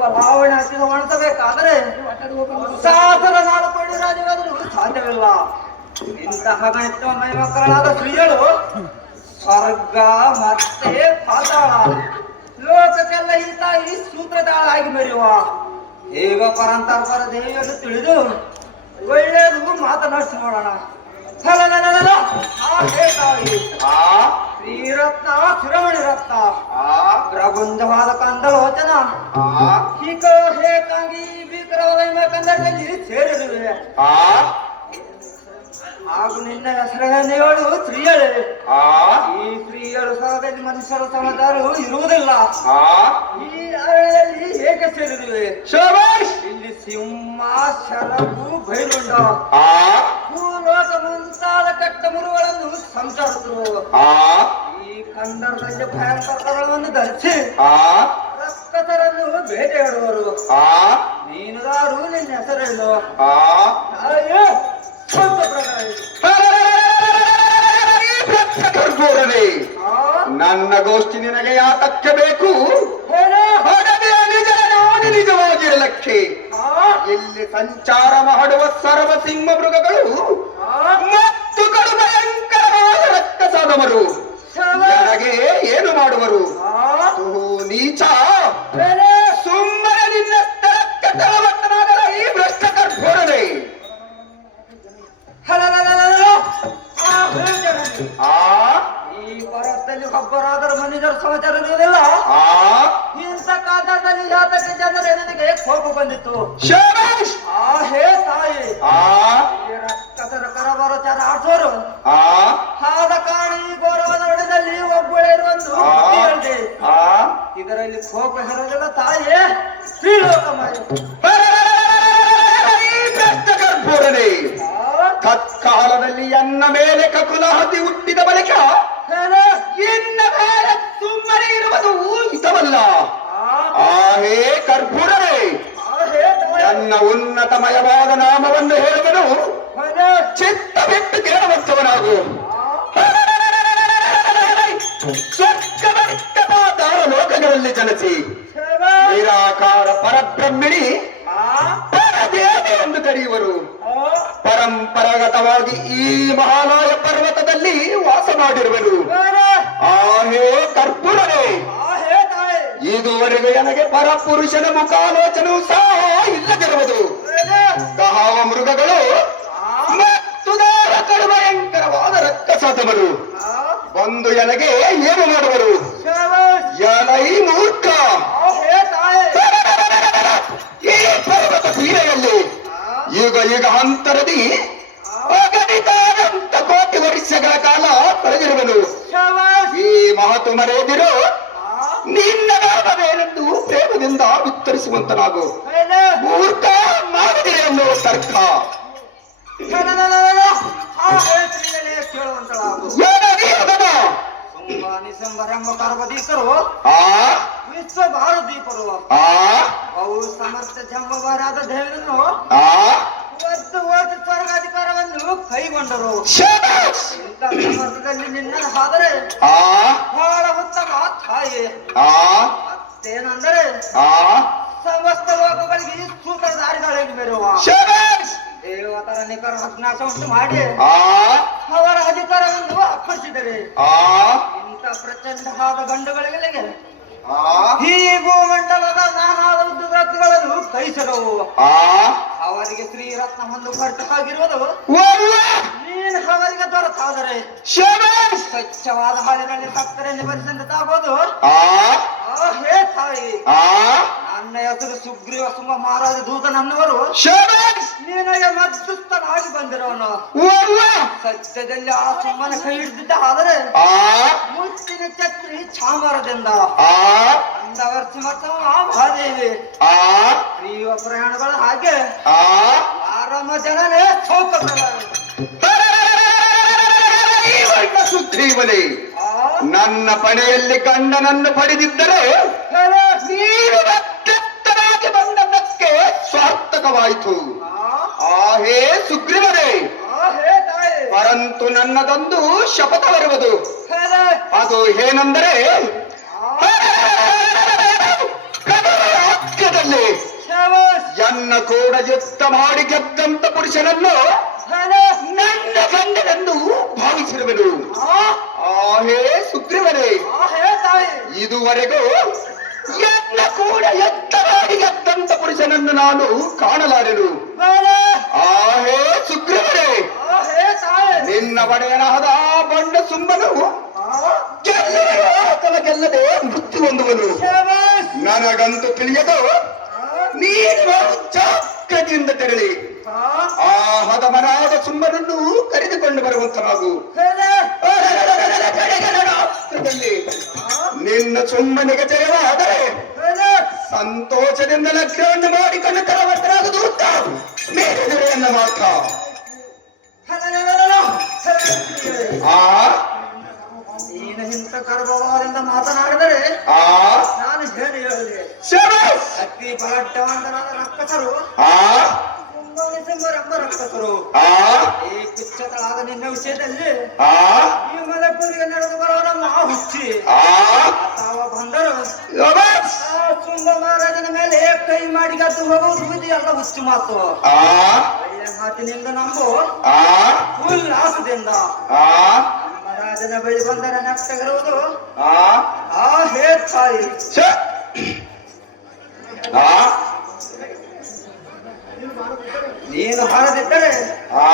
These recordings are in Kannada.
ಬಲಾವಣೆ ಹತ್ತಿದ ಒಣಸಬೇಕಾದರೆ ಸಾಧನ 4 ಕೋಟಿ ರಾಜ್ಯವಾದರೂ ಸಾಧ್ಯವಿಲ್ಲ. ಇಂತಹ ಗಣಿತ ಮೈ ಮಕ್ಕಳಾದ ಸ್ತ್ರೀಗಳು ಸ್ವರ್ಗ ಮತ್ತೆ ಪಾತಾಳ ಲೋಕಕ್ಕೆಲ್ಲ ಇಂಥ ಈ ಸೂತ್ರದಾಳಾಗಿ ಮೆರೆಯುವ ಈಗ ಪರಂತರ ದೇವಿಯನ್ನು ತಿಳಿದು ಒಳ್ಳೆಯದು ಮಾತನಾಡಿಸಿ ನೋಡೋಣ. ಶ್ರೀರತ್ನ ಶಿರಮಣಿ ರತ್ನ ಪ್ರಬುಂಧವಾದ ಕಂದಲೋಚನ ಹೀಗೋ ಹೇಗಾಗಿ ಭೀಕರವಾದ ಕಂದದಲ್ಲಿ ಸೇರಿರುವೆ. ಹಾಗೂ ನಿನ್ನ ಹೆಸರನ್ನೇಳು ಸ್ತ್ರೀಯಳೆ. ಈ ಸ್ತ್ರೀಯರು ಸಹದಲ್ಲಿ ಮನುಷ್ಯರ ಸಮದಾರು ಇರುವುದಿಲ್ಲ. ಈ ಅರಣ್ಯದಲ್ಲಿ ಹೇಗೆ ಸೇರಿರುವೆ? ಇಲ್ಲಿ ಸಿಂಹ ಶರಭು ಭೈರುಂಡ ಭೂಲೋಕ ಮುಂತಾದ ಕಟ್ಟ ಮುರುಗಳನ್ನು ಸಂಚರಿಸುವ ಈ ಕಂದರದಲ್ಲಿ ಭಯಂಕರಗಳನ್ನು ಧರಿಸಿ ರಕ್ಕಸರನ್ನು ಬೇಟೆಯಾಡುವರು. ನೀನು ದಾರು ನಿನ್ನ ಹೆಸರೇನು? ನನ್ನ ಗೋಷ್ಠಿ ನಿನಗೆ ಯಾತಕ್ಕೆ ಬೇಕು? ನಿಜವಾಗಿರಲಕ್ಕೆ ಇಲ್ಲಿ ಸಂಚಾರ ಮಾಡುವ ಸರ್ವ ಸಿಂಹ ಮೃಗಗಳು ಮತ್ತು ಭಯಂಕರವಾದ ರಕ್ತಸಾದವರು ನನಗೆ ಏನು ಮಾಡುವರು? ನೀಚ ಸುಮ್ಮನೆ ನಿನ್ನ ಸ್ಥಳಕ್ಕೆ ತಳವಟ್ಟನಾಗಲ ಈ ಭ್ರಷ್ಟ ಕರ್ಪೂರನೇ. ಈ ಭಾರತದಲ್ಲಿ ಒಬ್ಬರಾದರೂ ಮನುಷ್ಯರ ಸಮಾಚಾರ ಇರುವುದಿಲ್ಲ. ಇಂಥ ಕಾಲದಲ್ಲಿ ಜಾತಕ ಜನರೇ ನನಗೆ ಕೋಪ ಬಂದಿತ್ತು. ಹೇ ತಾಯಿ ರಕ್ಕಸರ ಕರಬಾರ ಚಾರ ಆಡ್ಸೋರು ಆದ ಕಾರಣ ಈ ಗೌರವದ ಹೊಡೆದಲ್ಲಿ ಒಬ್ಬಳೇ ಇರುವಂದು ಹೇಳಿದೆ. ಇದರಲ್ಲಿ ಕೋಪ ಹೆರೋದಿಲ್ಲ ತಾಯಿ ತತ್ಕಾಲದಲ್ಲಿ ಎನ್ನ ಮೇಲೆ ಕಕುಲ ಹತಿ ಹುಟ್ಟಿದ ಬಳಿಕ ಎನ್ನ ಮೇಲೆ ಸುಮ್ಮನೆ ಇರುವುದು ಹಿತವಲ್ಲ. ಹೇ ಕರ್ಪೂರವೇ, ನನ್ನ ಉನ್ನತಮಯವಾದ ನಾಮವನ್ನು ಹೇಳಿದನು ಚಿತ್ತ ಬಿಟ್ಟು ಕೇಳುವಂತವನಾಗು. ಸ್ವರ್ಗದಾರ ಲೋಕಗಳಲ್ಲಿ ಜನಿಸಿ ನಿರಾಕಾರ ಪರಬ್ರಹ್ಮಿಣಿ ಪರದೇವಿ ಎಂದು ಕರೆಯುವರು. ಪರಂಪರಾಗತವಾಗಿ ಈ ಮಹಾಲಯ ಪರ್ವತದಲ್ಲಿ ವಾಸ ಮಾಡಿರುವರು. ಹೇ ಕರ್ಪೂರವೇ, ಇದುವರೆಗೆ ನನಗೆ ಪರಪುರುಷನ ಮುಖಾಲೋಚನೂ ಸಹ ಇಲ್ಲದಿರುವುದು. ಕಹಾವ ಮೃಗಗಳು ಮತ್ತು ದಾರಕರು ಭಯಂಕರವಾದ ರಕ್ತಸಾದವರು ಬಂದು ನನಗೆ ಏನು ಮಾಡುವರು? ಎಲೈ ಮೂರ್ಖ, ಈ ಪರ್ವತ ತೀರೆಯಲ್ಲಿ ಈಗ ಅಂತರದಿ ಅಗಣಿತಾದಂತ ಕೋಟಿ ವರ್ಷಗಳ ಕಾಲ ಕಳೆದಿರುವನು. ಈ ಮಹತು ಮರೆಯದಿರು, ನಿನ್ನ ನಾಮವೇನೆಂದು ಪ್ರೇಮದಿಂದ ವಿಸ್ತರಿಸುವಂತನಾಗು. ಮೂರ್ಖ ಮಾಡಿದೆ ಎನ್ನುವ ತರ್ಕ ನಿಸಂಬರೆಂಬ ಪರ್ವತೀಕರು ವಿಶ್ವ ಭಾರತೀಪರು ಅವು ಸಮರ್ಥ ಜಂಬವರಾದ ದೇವರನ್ನು ಸ್ವರ್ಗಾಧಿಕಾರವನ್ನು ಕೈಗೊಂಡರು. ಇಂಥ ಸಮರ್ಥದಲ್ಲಿ ನಿನ್ನ ಆದರೆ ಬಹಳ ಉತ್ತಮ ತಾಯಿ. ಮತ್ತೇನೆಂದರೆ ಸಮಸ್ತ ಲೋಕಗಳಿಗೆ ಸೂತ್ರಧಾರಿಗಳಿಗೆ ಬರುವ ದೇವತರ ನಿಖರ ಅಜ್ಞಾಸ ಉಂಟು ಮಾಡಿ ಅವರ ಅಧಿಕಾರವನ್ನು ಅಪ್ಪಳಿಸಿದರೆ ಇಂಥ ಪ್ರಚಂಡವಾದ ಗಂಡುಗಳಿಗೆ ಈ ಭೂಮಂಡಲದ ನಾನಾದ ಉದ್ದುಗಳನ್ನು ಕೈಸಲವು. ಅವರಿಗೆ ಶ್ರೀರತ್ನ ಒಂದು ಖರ್ಚಾಗಿರುವುದು ನೀನು ಅವರಿಗೆ ದೊರಕಾದರೆ ಸ್ವಚ್ಛವಾದ ಹಾಲಿನಲ್ಲಿ ಸಕ್ಕರೆಯನ್ನು ಬರಿಸಂತಾಗೋದು. ಹೇ ತಾಯಿ, ನನ್ನ ಹೆಸರು ಸುಗ್ರೀವ ಸುಂಬ ಮಹಾರಾಜ ದೂತನನ್ನವರು ನಿನಗೆ ಮಧ್ಯಸ್ಥನಾಗಿ ಬಂದಿರೋನು. ಸತ್ಯದಲ್ಲಿ ಆ ಸುಮ್ಮನೆ ಕೈ ಹಿಡಿದಿದ್ದ ಆದರೆ ಮುಚ್ಚಿನ ಛತ್ರಿ ಚಾಮರದಿಂದ ಅಂದವರ್ಷ ಮತ್ತು ಮಹಾದೇವಿ ಪ್ರಿಯ ಪ್ರಯಾಣಗಳ ಹಾಗೆ ಆರಾಮ ಜನನೇ ಸುಗ್ರೀವನೇ, ನನ್ನ ಪಡೆಯಲ್ಲಿ ಗಂಡನನ್ನು ಪಡೆದಿದ್ದರೆ ನೀನು ಮಧ್ಯಸ್ಥನಾಗಿ ಬಂದದ್ದಕ್ಕೆ ಸಾರ್ಥಕವಾಯಿತು. ಹೇ ಸುಗ್ರೀವನೇ, ಪರಂತು ನನ್ನದೊಂದು ಶಪಥ ಬರುವುದು. ಅದು ಏನೆಂದರೆ, ರಾಜ್ಯದಲ್ಲಿ ಯುದ್ಧ ಮಾಡಿ ಗೆದ್ದಂತ ಪುರುಷನನ್ನು ಹೇಳು. ನನ್ನ ಗಂಡನೆಂದು ಭಾವಿಸಿರುವೆನು. ಹೇ ಸುಗ್ರೀವನೇ, ಹೇ ತಾಯಿ. ಇದುವರೆಗೂ ಎನ್ನ ಕೂಡ ಎತ್ತರಾಡಿ ಗೆದ್ದಂತ ಪುರುಷನನ್ನು ನಾನು ಕಾಣಲಾರೆನು. ಹೇಳು. ಹೇ ಸುಗ್ರೀವನೇ, ಹೇ ತಾಯಿ. ನಿನ್ನ ಒಡೆಯನಾದ ಬಂಡ ಸುಮ್ಮನು ಗೆಲ್ಲುವನು ಅಥವಾ ಗೆಲ್ಲದೆ ಮೃತ್ಯು ಹೊಂದುವನು ಶಬಾಷ್. ನನಗಂತೂ ತಿಳಿಯದು. ನೀನು ಜಾಗ್ರತೆಯಿಂದ ತೆರಳಿ ಆ ಹದಮನಾದ ಸುಮ್ಮನನ್ನು ಕರೆದುಕೊಂಡು ಬರುವಂತನಾಗು. ಹೇಳು. ನಿನ್ನ ಸುಮ್ಮನಿಗೆ ಜಯವಾದರೆ ಹೇಳು. ಸಂತೋಷದಿಂದ ಲಗ್ನವನ್ನು ಮಾಡಿಕೊಂಡು ತರವಂತರಾಗುವುದು ಮೇಲಿನ ಮಾತ್ರ. ಆ ನೀನು ಇಂಥ ಗರ್ಭವಾದಿಂದ ಮಾತನಾಡಿದರೆ ಆ ನಾನು ಏನು ಹೇಳಲಿ? ಶಬಾಷ್! ಅತಿ ಬಲಟ್ಟವಂತರಾದ ರಕ್ಕಸರು ಆ ಸಿಂಹರೆಂಬ ರಕ್ಕಸರು ಆ ಈ ಕುಚ್ಚತಳಾದ ನಿನ್ನ ವಿಷಯದಲ್ಲಿ ಆ ಈ ಮಲೆಪುರಿಗೆ ನಡೆದು ಬರುವ ನಮ್ಮ ಹುಚ್ಚಿ ಆ ತಾವ ಬಂದರು ಶಬಾಷ್! ಆ ಸುಂದ ಮಹಾರಾಜನ ಮೇಲೆ ಕೈ ಮಾಡಿ ಗದ್ದು ಹೋಗುವುದು ಇದು ಎಲ್ಲ ಹುಚ್ಚು ಮಾತು. ಆ ಒಳ್ಳೆ ಮಾತಿನಿಂದ ನಂಬು ಆ ಉಲ್ಲಾಸದಿಂದ ಆ ನಮ್ಮ ರಾಜನ ಬಳಿ ಬಂದರೆ ನಷ್ಟಗಿರುವುದು ಆ ಆ ಹೇ ತಾಯಿ. ಶ ಆ ನೀನು ಹೊರದಿದ್ದರೆ ಆ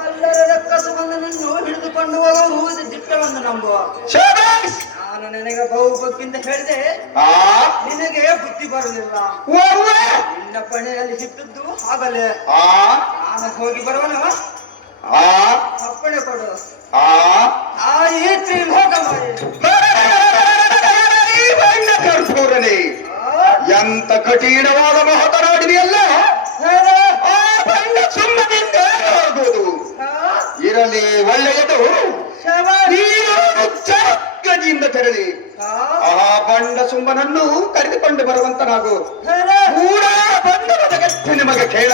ಎಲ್ಲರ ರಕ್ಕಸು ಬಂದು ನಿನ್ನು ಹಿಡಿದುಕೊಂಡು ಹೋಗುವುದು ದಿಟ್ಟವನ್ನು ನಂಬುವ. ಶಬಾಷ್! ನಾನು ನಿನಗೆ ಬಹುಬಕ್ಕಿಂದ ಹೇಳಿದೆ, ಆ ನಿನಗೆ ಬುದ್ಧಿ ಬರಲಿಲ್ಲ. ಓರ್ವ! ನಿನ್ನ ಪಣೆಯಲ್ಲಿ ಸಿಕ್ಕಿದ್ದು ಆಗಲೇ ಆ ನಾನು ಹೋಗಿ ಬರುವನು. ಆ ಅಪ್ಪಣೆ ಕೊಡು. ಆ ತಾಯಿ ತ್ರಿಲೋಕಮಾಯಿ. ಬಣ್ಣ ಕರ್ಪೂರನೇ, ಎಂತ ಕಠಿಣವಾದ ಮಾತನಾಡಿದೆಯಲ್ಲ. ಹೇಳು. ಆ ಬಣ್ಣ ಸುಮ್ಮನಿಂದ ಆಗುವುದು ಇರಲಿ, ಒಳ್ಳೆಯದು. ಶಬಾಷ್. ನೀನು ಜಾಗ್ರತೆಯಿಂದ ತೆರಳಿ ಆ ಬಂಡ ಸುಮ್ಮನನ್ನು ಕರೆದುಕೊಂಡು ಬರುವಂತನಾಗು. ಹೇಳು. ಕೂಡ ಬಂಧದ ಅಗತ್ಯ ನಿಮಗೆ ಕೇಳ.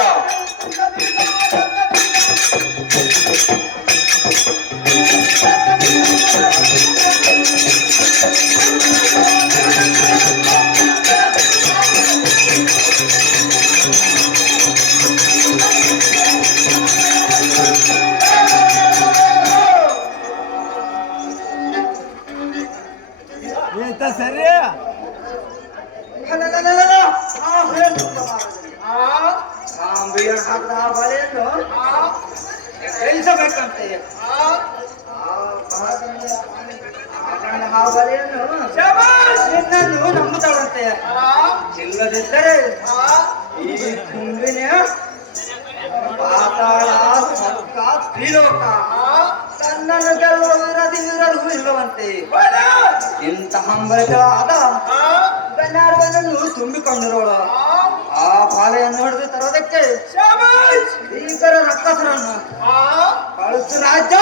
ಸರಿ. ಹಲಲಲಲಲ. ಆ ಹೇಳು ಮಹಾರಾಜನೇ. ಅಂಬಿಗನ ಹಾಕಿದ ಆ ಬಲೆಯನ್ನು ಎಳಿಸಬೇಕಂತೆ. ಆ ಬಲೆಯನ್ನು ನಿನ್ನನ್ನು ನಂಬುತ್ತಾಳಂತೆ. ಇಲ್ಲದಿದ್ದರೆ ಈ ಕುಂಬಿನ ಪಾತಾಳ ಸ್ವರ್ಗ ತ್ರಿಲೋಕ ತನ್ನನ್ನು ಗೆಲ್ಲುವ ವಿರದಿರಲು ಇಲ್ಲವಂತೆ. ಇಂಥ ಹಂಬಲಿತವಾದ ಬೆನ್ನಾರವನ್ನು ತುಂಬಿಕೊಂಡಿರೋಳು ಆ ಬಾಲೆಯನ್ನು ಹಿಡಿದು ತರೋದಕ್ಕೆ ಭೀಕರ ರಕ್ಕಸರನ್ನು ಕಳಿಸು ರಾಜ್ಯ.